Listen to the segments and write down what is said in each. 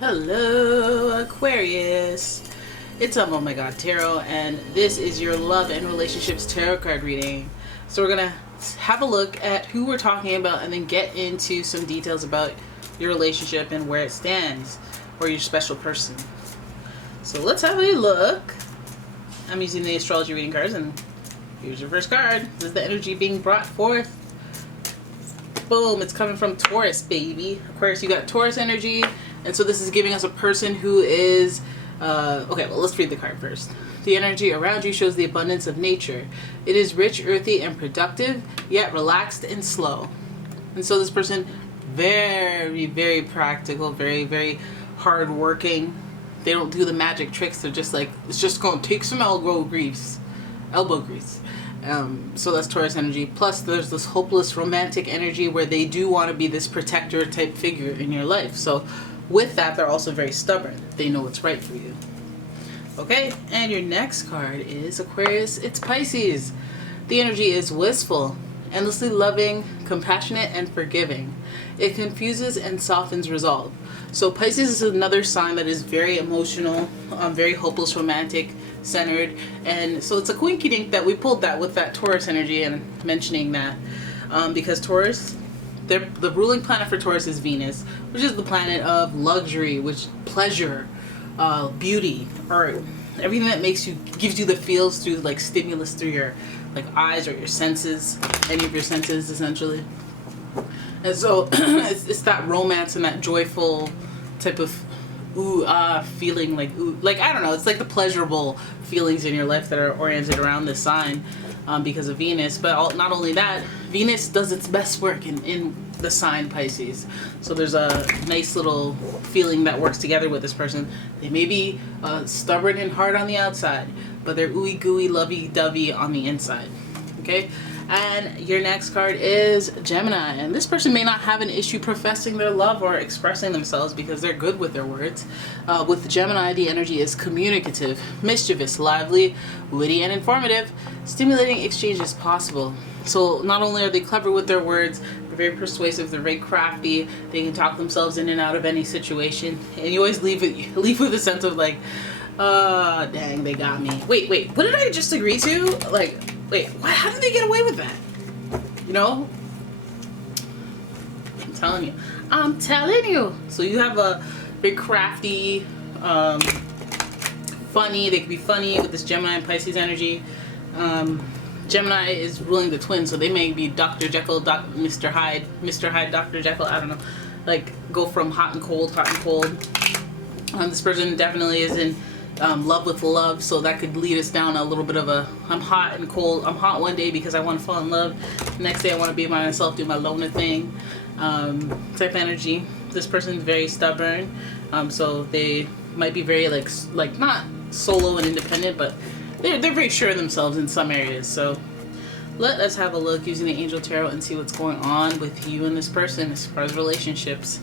Hello, Aquarius. It's umomgtarot, and this is your love and relationships tarot card reading. So we're gonna have a look at who we're talking about and then get into some details about your relationship and where it stands, or your special person. So let's have a look. I'm using the astrology reading cards, and here's your first card. This is the energy being brought forth. Boom, it's coming from Taurus, baby. Aquarius, you got Taurus energy. And so this is giving us a person who is, okay, well, let's read the card first. The energy around you shows the abundance of nature. It is rich, earthy, and productive, yet relaxed and slow. And so this person, very, very practical, very, very hardworking. They don't do the magic tricks. They're just like, it's just going to take some elbow grease. So that's Taurus energy. Plus there's this hopeless romantic energy where they do want to be this protector type figure in your life. So with that, they're also very stubborn. They know what's right for you. Okay, and your next card is Aquarius. It's Pisces. The energy is wistful, endlessly loving, compassionate, and forgiving. It confuses and softens resolve. So Pisces is another sign that is very emotional, very hopeless, romantic, centered. And so it's a coincidence that we pulled that with that Taurus energy and mentioning that because Taurus, the ruling planet for Taurus is Venus, which is the planet of luxury, which pleasure, beauty, art, everything that gives you the feels through like stimulus through your like eyes or your senses, any of your senses essentially. And so it's that romance and that joyful type of feeling, like I don't know, it's like the pleasurable feelings in your life that are oriented around this sign because of Venus. But not only that, Venus does its best work in the sign Pisces. So there's a nice little feeling that works together with this person. They may be stubborn and hard on the outside, but they're ooey gooey lovey dovey on the inside. Okay. And your next card is Gemini, and this person may not have an issue professing their love or expressing themselves because they're good with their words. With Gemini, the energy is communicative, mischievous, lively, witty, and informative. Stimulating exchange is possible. So not only are they clever with their words, they're very persuasive, they're very crafty, they can talk themselves in and out of any situation, and you always leave with a sense of like, dang, they got me. Wait, what did I just agree to? Like, wait, what? How did they get away with that? You know? I'm telling you. So you have a very crafty, funny. They can be funny with this Gemini and Pisces energy. Gemini is ruling the twins, so they may be Dr. Jekyll, Mr. Hyde, Dr. Jekyll. I don't know. Like go from hot and cold. This person definitely is in love with love, so that could lead us down a little bit of a I'm hot and cold. I'm hot one day because I want to fall in love. The next day I want to be by myself, do my loner thing type energy. This person's very stubborn, so they might be very like not solo and independent, but they're very sure of themselves in some areas. So let us have a look using the Angel Tarot and see what's going on with you and this person as far as relationships.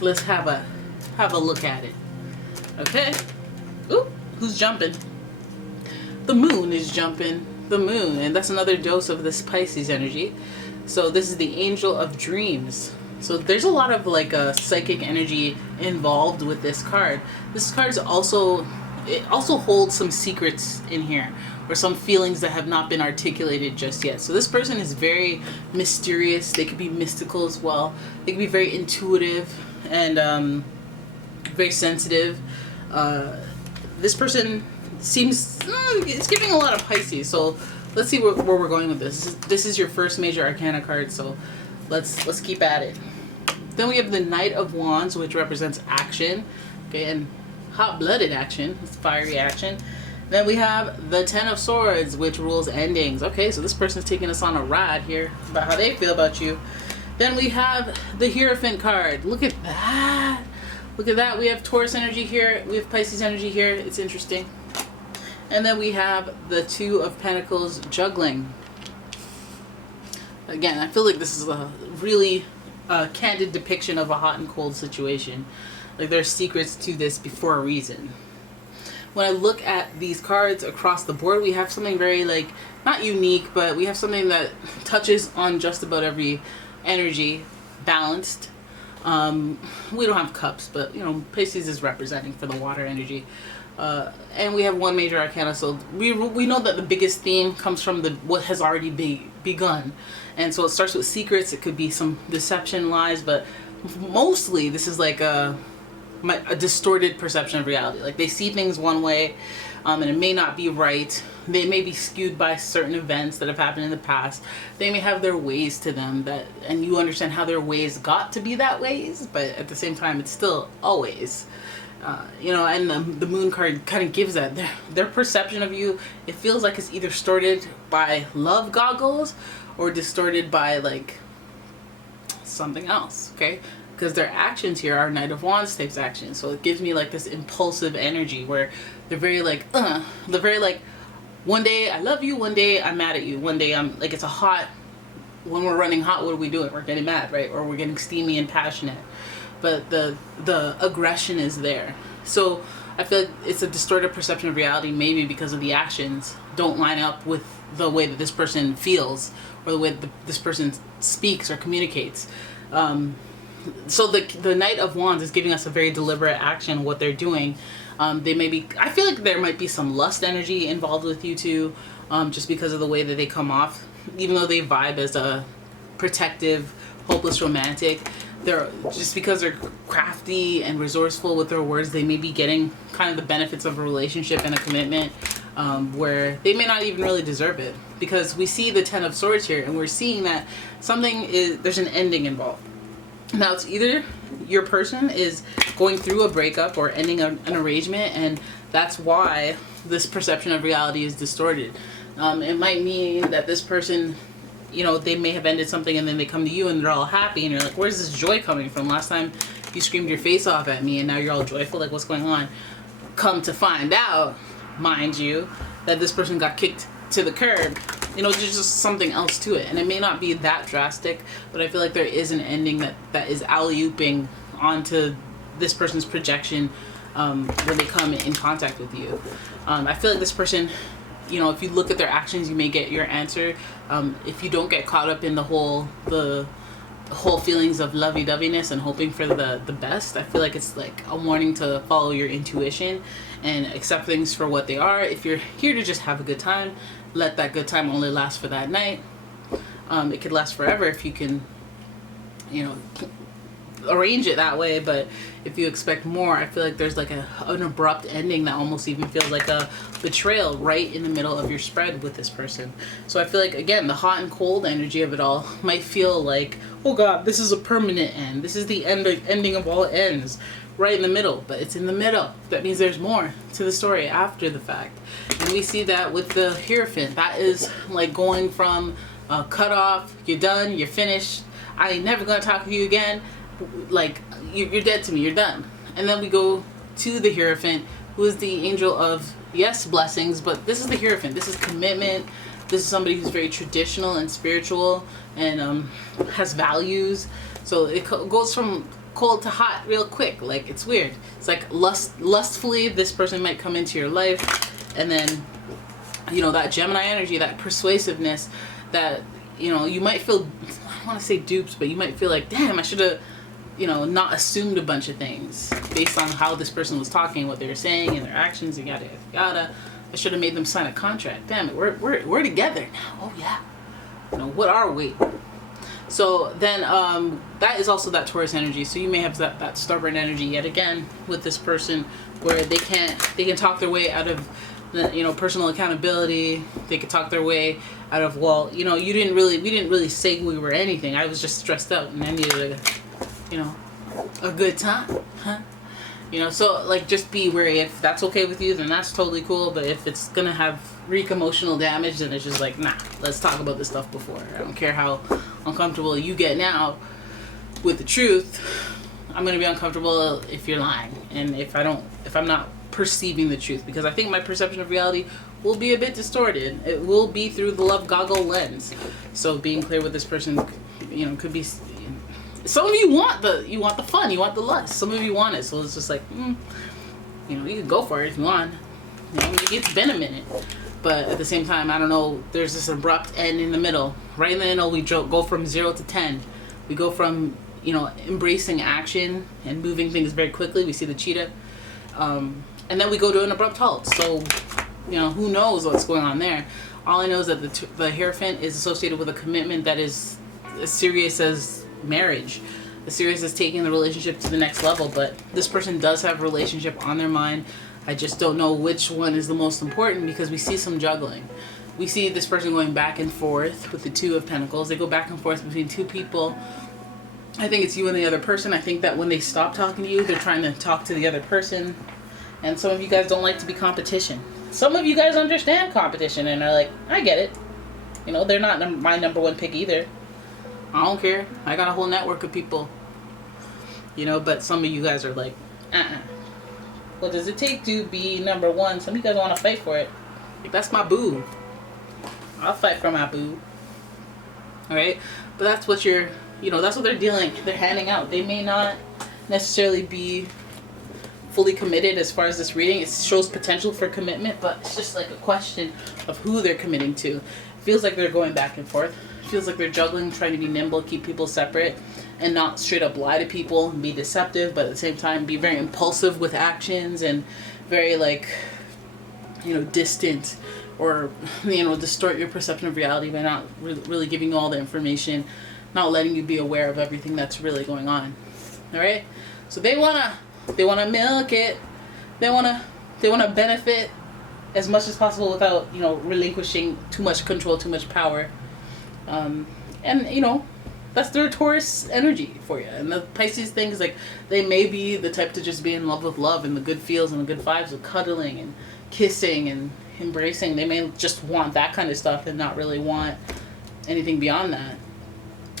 Let's have a look at it. Okay. Ooh, who's jumping? The moon is jumping. The moon, and that's another dose of this Pisces energy. So this is the Angel of Dreams. So there's a lot of like psychic energy involved with this card. This card is also holds some secrets in here, or some feelings that have not been articulated just yet. So this person is very mysterious. They could be mystical as well. They could be very intuitive and very sensitive. This person seems, it's giving a lot of Pisces. So let's see where we're going with this. This is your first major arcana card, so let's keep at it. Then we have the Knight of Wands, which represents action, okay, and hot-blooded action. It's fiery action. Then we have the Ten of Swords, which rules endings. Okay, so this person's taking us on a ride here about how they feel about you. Then we have the Hierophant card. Look at that. Look at that. We have Taurus energy here. We have Pisces energy here. It's interesting. And then we have the Two of Pentacles juggling. Again, I feel like this is a really candid depiction of a hot and cold situation. Like there's secrets to this before a reason. When I look at these cards across the board, we have something very like, not unique, but we have something that touches on just about every energy, balanced. We don't have cups, but you know, Pisces is representing for the water energy. And we have one major arcana, so we know that the biggest theme comes from what has already begun. And so it starts with secrets. It could be some deception, lies, but mostly this is like a distorted perception of reality. Like they see things one way, and it may not be right. They may be skewed by certain events that have happened in the past. They may have their ways to them and you understand how their ways got to be that ways, but at the same time, it's still always. You know, and the moon card kind of gives that. Their perception of you, it feels like it's either distorted by love goggles or distorted by like something else, okay? Because their actions here are Knight of Wands type actions. So it gives me like this impulsive energy where they're very like, they're very like, one day I love you, one day I'm mad at you, one day I'm like, it's a hot, when we're running hot, what are we doing? We're getting mad, right? Or we're getting steamy and passionate. But the aggression is there. So I feel like it's a distorted perception of reality, maybe because of the actions don't line up with the way that this person feels or the way that this person speaks or communicates. So the Knight of Wands is giving us a very deliberate action, what they're doing. They may be, I feel like there might be some lust energy involved with you too, just because of the way that they come off. Even though they vibe as a protective, hopeless romantic, they're just because they're crafty and resourceful with their words, they may be getting kind of the benefits of a relationship and a commitment, where they may not even really deserve it. Because we see the Ten of Swords here, and we're seeing that there's an ending involved. Now it's either your person is going through a breakup or ending an arrangement, and that's why this perception of reality is distorted. It might mean that this person, you know, they may have ended something and then they come to you and they're all happy and you're like, where's this joy coming from? Last time you screamed your face off at me and now you're all joyful, like what's going on? Come to find out, mind you, that this person got kicked to the curb. You know, there's just something else to it, and it may not be that drastic, but I feel like there is an ending that is alley-ooping onto this person's projection when they come in contact with you. I feel like this person, you know, if you look at their actions, you may get your answer. If you don't get caught up in the whole feelings of lovey-doveyness and hoping for the best, I feel like it's like a warning to follow your intuition and accept things for what they are. If you're here to just have a good time, let that good time only last for that night. It could last forever if you can, you know, arrange it that way. But if you expect more, I feel like there's like an abrupt ending that almost even feels like a betrayal right in the middle of your spread with this person. So I feel like, again, the hot and cold energy of it all might feel like, oh God, this is a permanent end. This is the ending of all ends. Right in the middle, but it's in the middle. That means there's more to the story after the fact. And we see that with the Hierophant. That is like going from cut off, you're done, you're finished, I ain't never gonna talk to you again, like you're dead to me, you're done. And then we go to the Hierophant, who is the angel of, yes, blessings, but this is the Hierophant. This is commitment. This is somebody who's very traditional and spiritual and has values. So it goes from cold to hot real quick. Like, it's weird. It's like lustfully this person might come into your life, and then, you know, that Gemini energy, that persuasiveness, that, you know, you might feel, I don't want to say dupes, but you might feel like, damn, I should have, you know, not assumed a bunch of things based on how this person was talking, what they were saying, and their actions, and yada yada. I should have made them sign a contract. Damn it, we're together now. Oh yeah. You know, what are we? So then that is also that Taurus energy. So you may have that stubborn energy yet again with this person, where they can talk their way out of the, you know, personal accountability. They could talk their way out of, well, you know, we didn't really say we were anything. I was just stressed out and I needed a good time, huh? You know, so like, just be wary. If that's okay with you, then that's totally cool. But if it's gonna wreak emotional damage, then it's just like, nah, let's talk about this stuff before. I don't care how uncomfortable you get now with the truth. I'm gonna be uncomfortable if you're lying, and if I'm not perceiving the truth, because I think my perception of reality will be a bit distorted. It will be through the love goggle lens. So being clear with this person, you know, could be. Some of you want the fun, you want the lust. Some of you want it, so it's just like, you know, you can go for it if you want. You know, it's been a minute, but at the same time, I don't know. There's this abrupt end in the middle. Right in the middle, we go from 0 to 10. We go from, you know, embracing action and moving things very quickly. We see the cheetah. And then we go to an abrupt halt. So, you know, who knows what's going on there. All I know is that the Hierophant is associated with a commitment that is as serious as marriage, as serious as taking the relationship to the next level. But this person does have a relationship on their mind. I just don't know which one is the most important, because we see some juggling. We see this person going back and forth with the Two of Pentacles. They go back and forth between two people. I think it's you and the other person. I think that when they stop talking to you, they're trying to talk to the other person. And some of you guys don't like to be competition. Some of you guys understand competition and are like, I get it. You know, they're not my number one pick either. I don't care. I got a whole network of people. You know, but some of you guys are like, what does it take to be number one? Some of you guys want to fight for it. Like, that's my boo. I'll fight for my boo. Alright? But that's what you're, you know, that's what they're handing out. They may not necessarily be fully committed as far as this reading. It shows potential for commitment, but it's just like a question of who they're committing to. It feels like they're going back and forth. It feels like they're juggling, trying to be nimble, keep people separate, and not straight up lie to people and be deceptive, but at the same time be very impulsive with actions and very, like, you know, distant, or, you know, distort your perception of reality by not really giving you all the information, not letting you be aware of everything that's really going on. All right? So they want to milk it. They want to benefit as much as possible without, you know, relinquishing too much control, too much power. And, you know, that's their Taurus energy for you. And the Pisces thing is like, they may be the type to just be in love with love and the good feels and the good vibes of cuddling and kissing and embracing. They may just want that kind of stuff and not really want anything beyond that.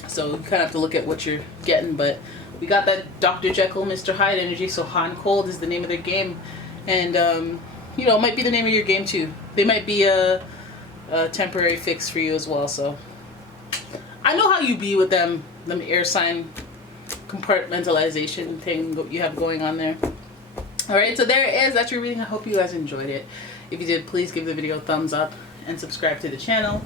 So you kind of have to look at what you're getting. But we got that Dr. Jekyll, Mr. Hyde energy. So hot and cold is the name of their game. And, you know, it might be the name of your game too. They might be a temporary fix for you as well. So I know how you be with them, the air sign compartmentalization thing you have going on there. Alright, so there it is. That's your reading. I hope you guys enjoyed it. If you did, please give the video a thumbs up and subscribe to the channel.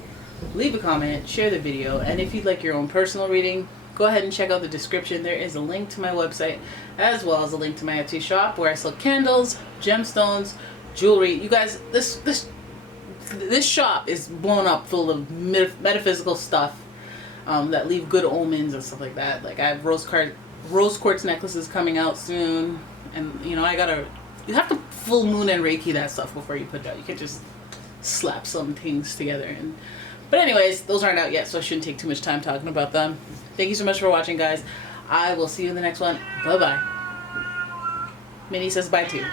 Leave a comment, share the video, and if you'd like your own personal reading, go ahead and check out the description. There is a link to my website, as well as a link to my Etsy shop where I sell candles, gemstones, jewelry. You guys, this shop is blown up full of metaphysical stuff that leave good omens and stuff like that. Like, I have rose quartz necklaces coming out soon, and you know, you have to full moon and Reiki that stuff before you put it out. You can't just slap some things together. But anyways, those aren't out yet, so I shouldn't take too much time talking about them. Thank you so much for watching, guys. I will see you in the next one. Bye bye. Minnie says bye too.